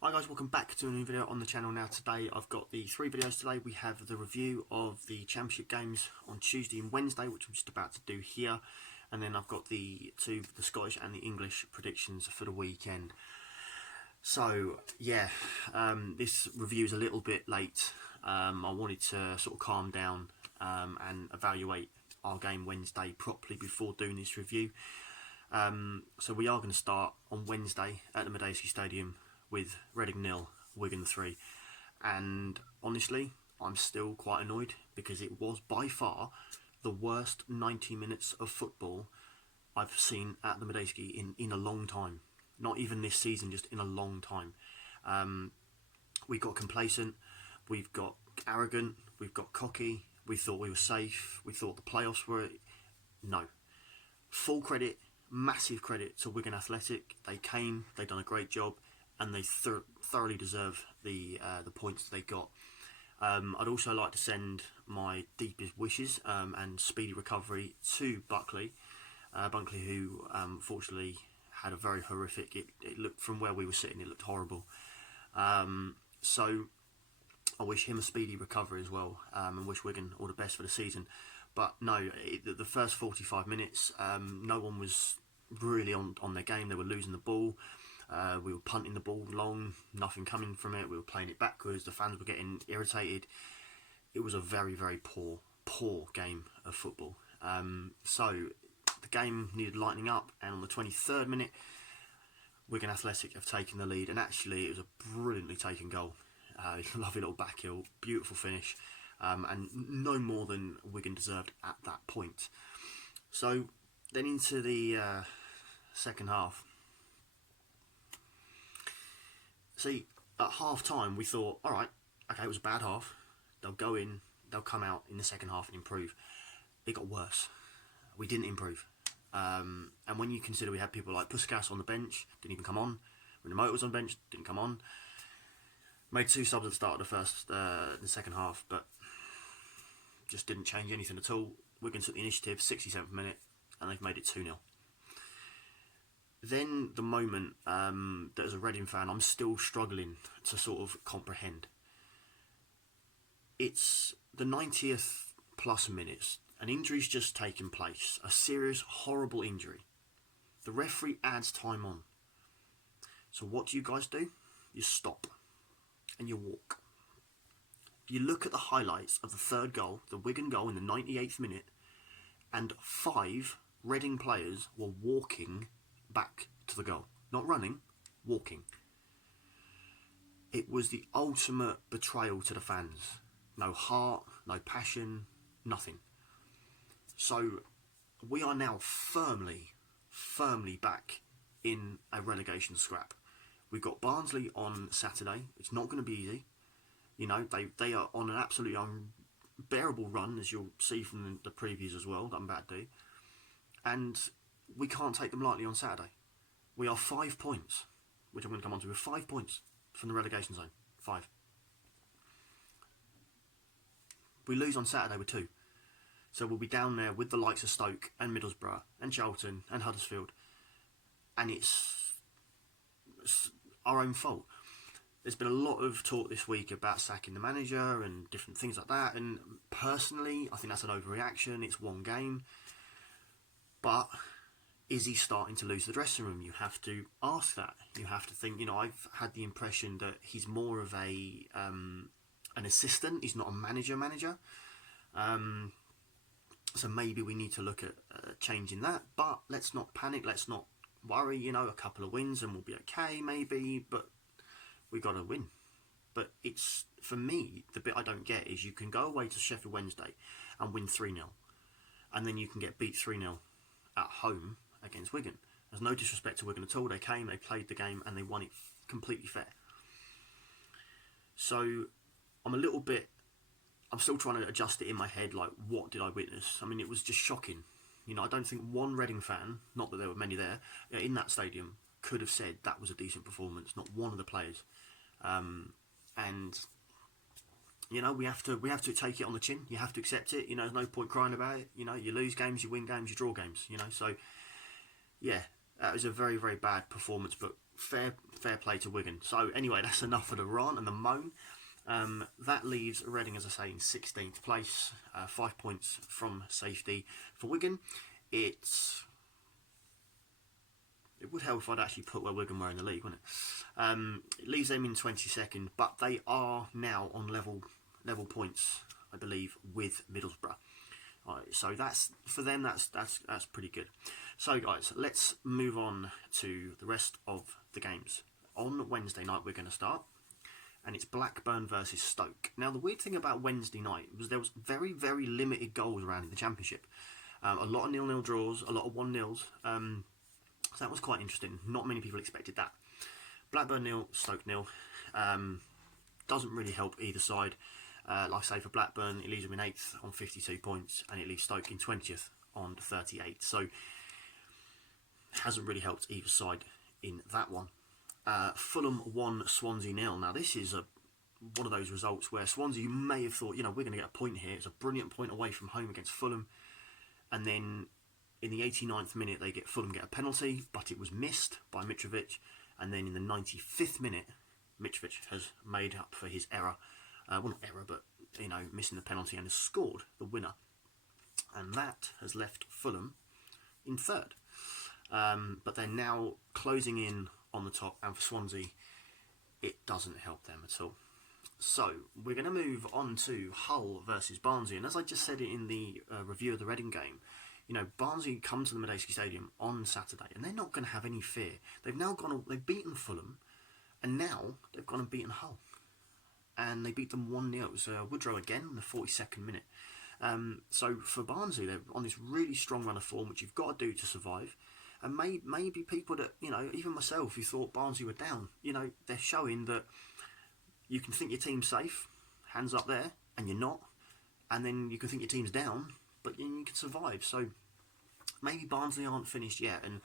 Hi guys, welcome back to a new video on the channel. Now today I've got the three videos today. We have the review of the championship games on Tuesday and Wednesday, which I'm just about to do here, and then I've got the Scottish and the English predictions for the weekend. So yeah, this review is a little bit late. I wanted to sort of calm down and evaluate our game Wednesday properly before doing this review. So we are going to start on Wednesday at the MIDWEEK Stadium with Reading 0, Wigan 3, and honestly I'm still quite annoyed because it was by far the worst 90 minutes of football I've seen at the MIDWEEK in a long time. Not even this season, just in a long time. We got complacent, we've got arrogant, we've got cocky, we thought we were safe, we thought the playoffs were... No. Full credit, massive credit to Wigan Athletic. They came, they done a great job, and they thoroughly deserve the points they got. I'd also like to send my deepest wishes and speedy recovery to Bunkley, who unfortunately had a very horrific... It looked, from where we were sitting, it looked horrible. So I wish him a speedy recovery as well, and wish Wigan all the best for the season. But no, the first 45 minutes, no one was really on their game. They were losing the ball. We were punting the ball long, nothing coming from it. We were playing it backwards. The fans were getting irritated. It was a very, very poor game of football. So the game needed lightening up, and on the 23rd minute, Wigan Athletic have taken the lead, and actually it was a brilliantly taken goal. Lovely little back heel, beautiful finish, and no more than Wigan deserved at that point. So then into the second half. See, at half time we thought, alright, okay, it was a bad half. They'll go in, they'll come out in the second half and improve. It got worse. We didn't improve. And when you consider we had people like Puskas on the bench, didn't even come on. Renamote was on the bench, didn't come on. Made two subs at the start of the second half, but just didn't change anything at all. Wigan took the initiative, 67th minute, and they've made it 2-0. Then the moment that as a Reading fan I'm still struggling to sort of comprehend. It's the 90th plus minutes. An injury's just taken place. A serious, horrible injury. The referee adds time on. So what do you guys do? You stop. And you walk. You look at the highlights of the third goal, the Wigan goal in the 98th minute, and 5 Reading players were walking back to the goal. Not running, walking. It was the ultimate betrayal to the fans. No heart, no passion, nothing. So we are now firmly back in a relegation scrap. We've got Barnsley on Saturday. It's not going to be easy. You know, they are on an absolutely unbearable run, as you'll see from the previews as well, that I'm about to do. And we can't take them lightly on Saturday. We are 5 points, which I'm going to come on to. We're 5 points from the relegation zone. 5. We lose on Saturday with 2. So we'll be down there with the likes of Stoke and Middlesbrough and Charlton and Huddersfield. And it's our own fault. There's been a lot of talk this week about sacking the manager and different things like that. And personally, I think that's an overreaction. It's one game. But is he starting to lose the dressing room? You have to ask that. You have to think, you know, I've had the impression that he's more of an assistant. He's not a manager. So maybe we need to look at changing that. But let's not panic. Let's not worry. You know, a couple of wins and we'll be okay maybe. But we got to win. But it's, for me, the bit I don't get is you can go away to Sheffield Wednesday and win 3-0. And then you can get beat 3-0 at home against Wigan. There's no disrespect to Wigan at all. They came, they played the game, and they won it completely fair. So I'm still trying to adjust it in my head, like, what did I witness? I mean, it was just shocking. You know, I don't think one Reading fan, not that there were many there, in that stadium, could have said that was a decent performance. Not one of the players. And you know, we have to take it on the chin. You have to accept it. You know, there's no point crying about it. You know, you lose games, you win games, you draw games. You know, so yeah, that was a very, very bad performance. But fair play to Wigan. So anyway, that's enough of the rant and the moan. That leaves Reading, as I say, in 16th place, 5 points from safety. For Wigan, it would help if I'd actually put where Wigan were in the league, wouldn't it? It leaves them in 22nd, but they are now on level points, I believe, with Middlesbrough. So that's for them. That's pretty good. So guys, let's move on to the rest of the games. On Wednesday night, we're going to start, and it's Blackburn versus Stoke. Now, the weird thing about Wednesday night was there was very, very limited goals around in the Championship. A lot of 0-0 draws, a lot of 1-0s. So that was quite interesting. Not many people expected that. Blackburn 0, Stoke 0. Doesn't really help either side. Like I say, for Blackburn, it leaves them in 8th on 52 points, and it leaves Stoke in 20th on 38. So hasn't really helped either side in that one. Fulham 1, Swansea 0. Now this is one of those results where Swansea, you may have thought, we're going to get a point here. It's a brilliant point away from home against Fulham, and then in the 89th minute Fulham get a penalty, but it was missed by Mitrovic, and then in the 95th minute Mitrovic has made up for his error. Well, not error, but missing the penalty, and has scored the winner, and that has left Fulham in 3rd. But they're now closing in on the top, and for Swansea, it doesn't help them at all. So we're going to move on to Hull versus Barnsley, and as I just said it in the review of the Reading game, Barnsley come to the Medeski Stadium on Saturday, and they're not going to have any fear. They've beaten Fulham, and now they've gone and beaten Hull. And they beat them 1-0. It was Woodrow again in the 42nd minute. So for Barnsley, they're on this really strong run of form, which you've got to do to survive. And maybe people that, even myself, who thought Barnsley were down, they're showing that you can think your team's safe, hands up there, and you're not. And then you can think your team's down, but you can survive. So maybe Barnsley aren't finished yet. And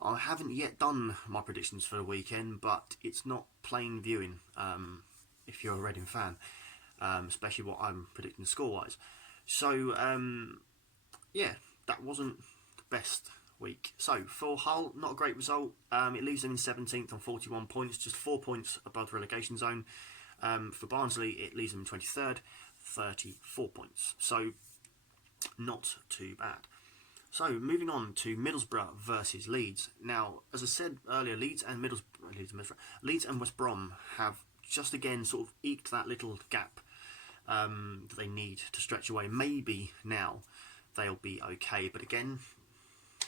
I haven't yet done my predictions for the weekend, but it's not plain viewing. If you're a Reading fan, especially what I'm predicting score-wise. So, that wasn't the best week. So, for Hull, not a great result. It leaves them in 17th on 41 points, just 4 points above the relegation zone. For Barnsley, it leaves them in 23rd, 34 points. So, not too bad. So, moving on to Middlesbrough versus Leeds. Now, as I said earlier, Leeds and West Brom have just again sort of eked that little gap that they need to stretch away. Maybe now they'll be okay, but again,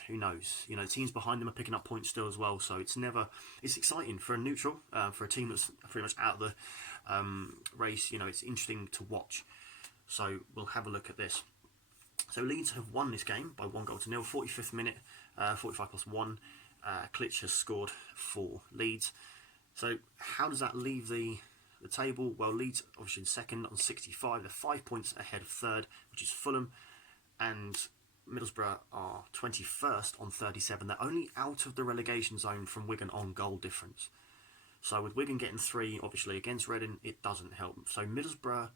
who knows? The teams behind them are picking up points still as well, so it's exciting for a neutral, for a team that's pretty much out of the race. It's interesting to watch. So we'll have a look at this. So Leeds have won this game by 1-0. 45th minute, 45 plus 1. Klitsch has scored for Leeds. So how does that leave the table? Well, Leeds obviously in 2nd on 65. They're 5 points ahead of 3rd, which is Fulham. And Middlesbrough are 21st on 37. They're only out of the relegation zone from Wigan on goal difference. So with Wigan getting 3, obviously, against Reading, it doesn't help. So Middlesbrough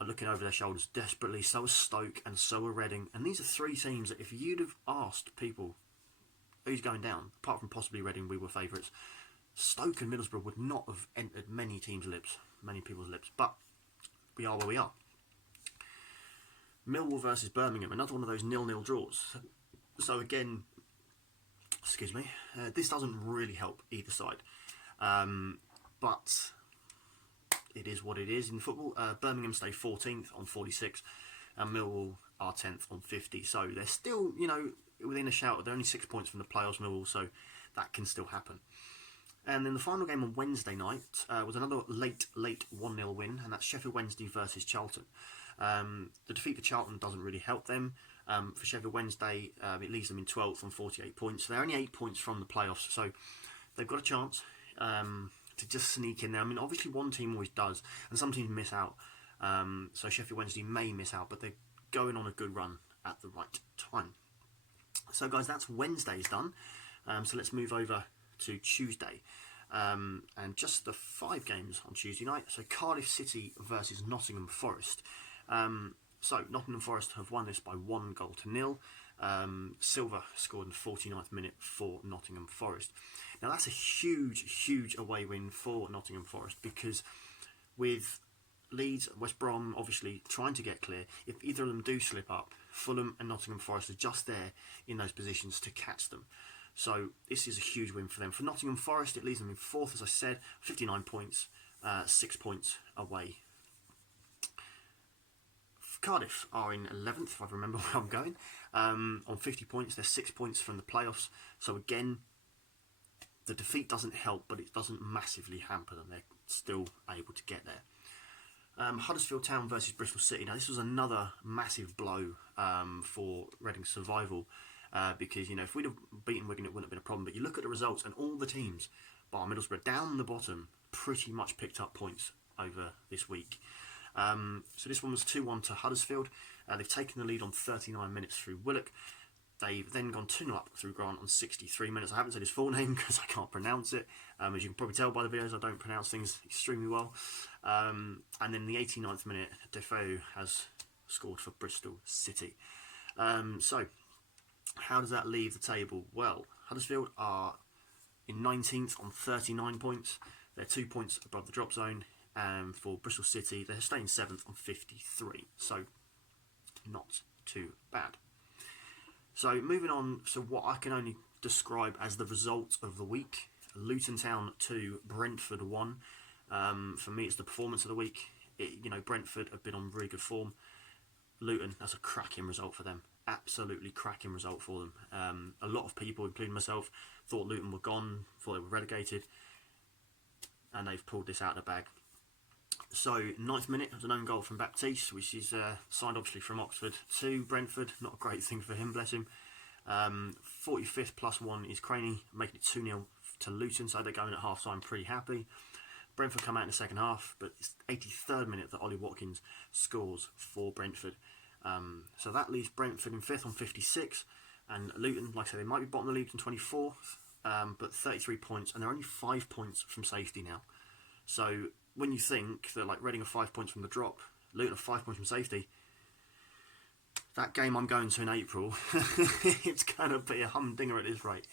are looking over their shoulders desperately. So are Stoke and so are Reading. And these are 3 teams that if you'd have asked people who's going down, apart from possibly Reading, we were favourites, Stoke and Middlesbrough would not have entered many people's lips, but we are where we are. Millwall versus Birmingham, another one of those 0-0 draws. So again, this doesn't really help either side, but it is what it is in football. Birmingham stay 14th on 46, and Millwall are 10th on 50. So they're still, within a shout. They're only 6 points from the playoffs, Millwall, so that can still happen. And then the final game on Wednesday night was another late 1-0 win, and that's Sheffield Wednesday versus Charlton. The defeat for Charlton doesn't really help them. For Sheffield Wednesday, it leaves them in 12th on 48 points. So they're only 8 points from the playoffs, so they've got a chance to just sneak in there. I mean, obviously one team always does, and some teams miss out. So Sheffield Wednesday may miss out, but they're going on a good run at the right time. So guys, that's Wednesday's done. So let's move over to Tuesday, and just the 5 games on Tuesday night. So Cardiff City versus Nottingham Forest. So Nottingham Forest have won this by 1-0. Silva scored in the 49th minute for Nottingham Forest. Now that's a huge away win for Nottingham Forest, because with Leeds, West Brom obviously trying to get clear, if either of them do slip up, Fulham and Nottingham Forest are just there in those positions to catch them. So this is a huge win for them. For Nottingham Forest, it leaves them in 4th, as I said, 59 points, 6 points away. Cardiff are in 11th, if I remember where I'm going, on 50 points. They're 6 points from the playoffs. So again, the defeat doesn't help, but it doesn't massively hamper them. They're still able to get there. Huddersfield Town versus Bristol City. Now this was another massive blow for Reading's survival, because, you know, if we'd have beaten Wigan, it wouldn't have been a problem. But you look at the results, and all the teams, bar Middlesbrough down the bottom, pretty much picked up points over this week. So this one was 2-1 to Huddersfield. They've taken the lead on 39 minutes through Willock. They've then gone 2-0 up through Grant on 63 minutes. I haven't said his full name because I can't pronounce it. As you can probably tell by the videos, I don't pronounce things extremely well. And then in the 89th minute, Defoe has scored for Bristol City. So, how does that leave the table? Well, Huddersfield are in 19th on 39 points. They're 2 points above the drop zone. For Bristol City, they're staying 7th on 53. So, not too bad. So moving on, so what I can only describe as the result of the week: Luton Town 2, Brentford 1. For me, it's the performance of the week. Brentford have been on really good form. Luton, that's a cracking result for them. Absolutely cracking result for them. A lot of people, including myself, thought Luton were gone, thought they were relegated, and they've pulled this out of the bag. So, 9th minute, was an own goal from Baptiste, which is signed obviously from Oxford to Brentford. Not a great thing for him, bless him. 45th +1 is Craney, making it 2-0 to Luton, so they're going at half-time pretty happy. Brentford come out in the second half, but it's 83rd minute that Ollie Watkins scores for Brentford. So that leaves Brentford in 5th on 56, and Luton, like I said, they might be bottom of the league in 24th, but 33 points, and they're only 5 points from safety now. So when you think that, like, Reading are 5 points from the drop, Luton are 5 points from safety, that game I'm going to in April, it's going to be a humdinger at this rate.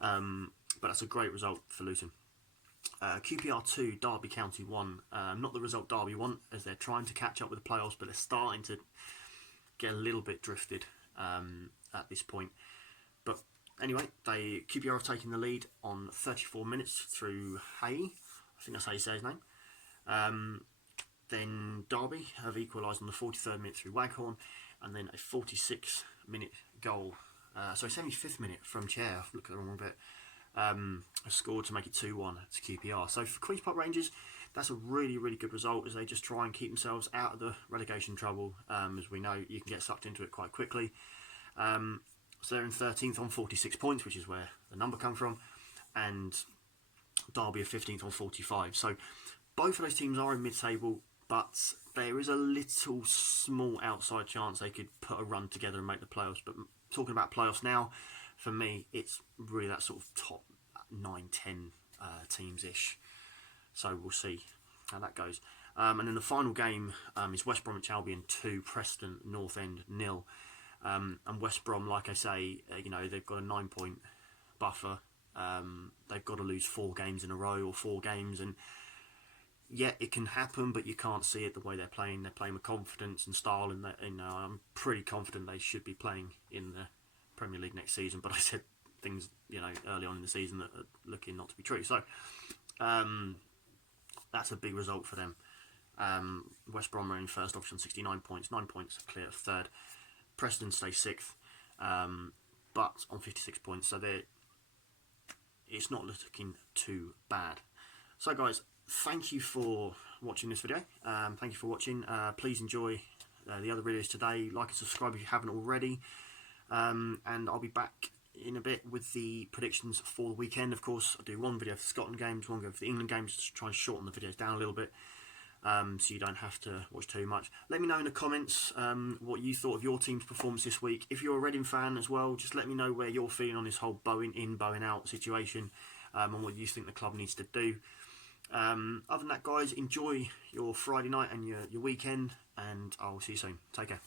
But that's a great result for Luton. QPR 2, Derby County 1. Not the result Derby want, as they're trying to catch up with the playoffs, but they're starting to get a little bit drifted at this point. But anyway, QPR have taken the lead on 34 minutes through Hay. I think that's how you say his name. Then Derby have equalised on the 43rd minute through Waghorn, and then a 46-minute goal. 75th minute from Chair. I've looked at the wrong bit. Has scored to make it 2-1 to QPR. So for Queen's Park Rangers, that's a really, really good result, as they just try and keep themselves out of the relegation trouble. As we know, you can get sucked into it quite quickly. So they're in 13th on 46 points, which is where the number come from, and Derby are 15th on 45. So both of those teams are in mid-table, but there is a little small outside chance they could put a run together and make the playoffs. But talking about playoffs now, for me, it's really that sort of top 9-10 teams-ish. So we'll see how that goes. And then the final game is West Bromwich Albion 2, Preston North End 0. And West Brom, like I say, they've got a 9-point buffer. They've got to lose 4 games in a row, or 4 games, and yeah, it can happen, but you can't see it the way they're playing. They're playing with confidence and style, and I'm pretty confident they should be playing in the Premier League next season. But I said things, early on in the season that are looking not to be true. So that's a big result for them. West Brom are in first option, 69 points, 9 points clear of third. Preston stay 6th, but on 56 points, so it's not looking too bad. So guys, thank you for watching this video. Thank you for watching. Please enjoy the other videos today. Like and subscribe if you haven't already. And I'll be back in a bit with the predictions for the weekend. Of course, I'll do one video for the Scotland games, one video for the England games, to try and shorten the videos down a little bit, so you don't have to watch too much. Let me know in the comments what you thought of your team's performance this week. If you're a Reading fan as well, just let me know where you're feeling on this whole bowing in, bowing out situation, and what you think the club needs to do. Other than that, guys, enjoy your Friday night and your weekend, and I'll see you soon. Take care.